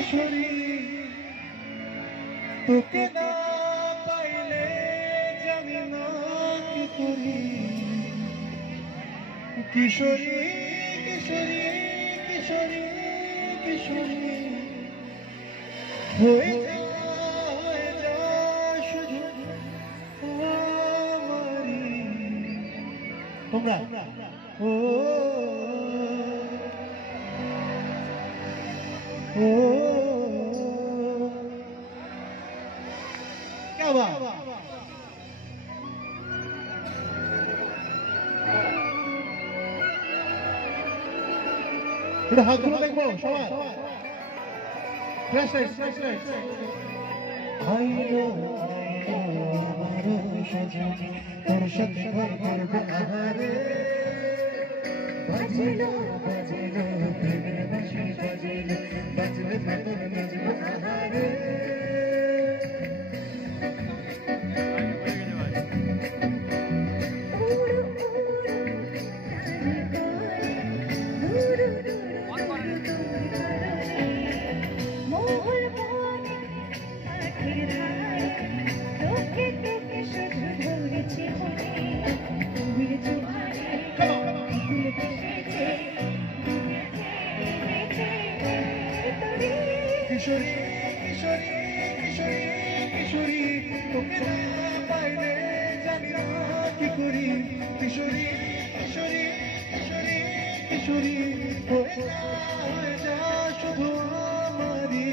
কিশোরী তোকে না পাইলে জানি না কি করি কিশোরী কিশোরী কিশোরী কিশোরী হয়ে যা শুধু আমারি তোমরা ও ও क्या बात এটা হাতগুলো দেখবো সবাই ফ্রেশ ফ্রেশ ফ্রেশ আইলো আমারো সজনী তোর সাথে ঘর করব আহারে বাজিলো বাজিলো প্রেমের বাঁশি বাজিলো বাজলে ভেতর বাজলো আহারে কিশোরী কিশোরী কিশোরী কিশোরী তোকে না পাইলে জানি না কি করি কিশোরী কিশোরী কিশোরী কিশোরী হয়ে যা শুধু আমারি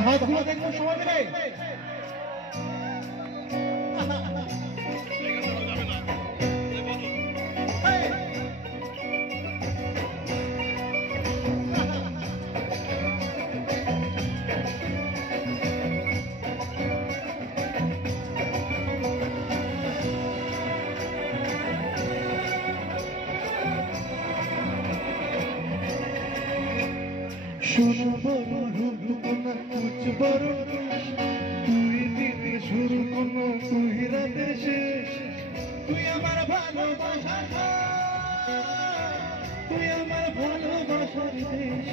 হাতগুলো দেখবো সবাই মিলে শুরু বড় রূপ না কুচ বড় তুই দিতে শুরু কোনো তুই রাতে শেষ তুই আমার ভালোবাসা তুই আমার ভালোবাসার দেশ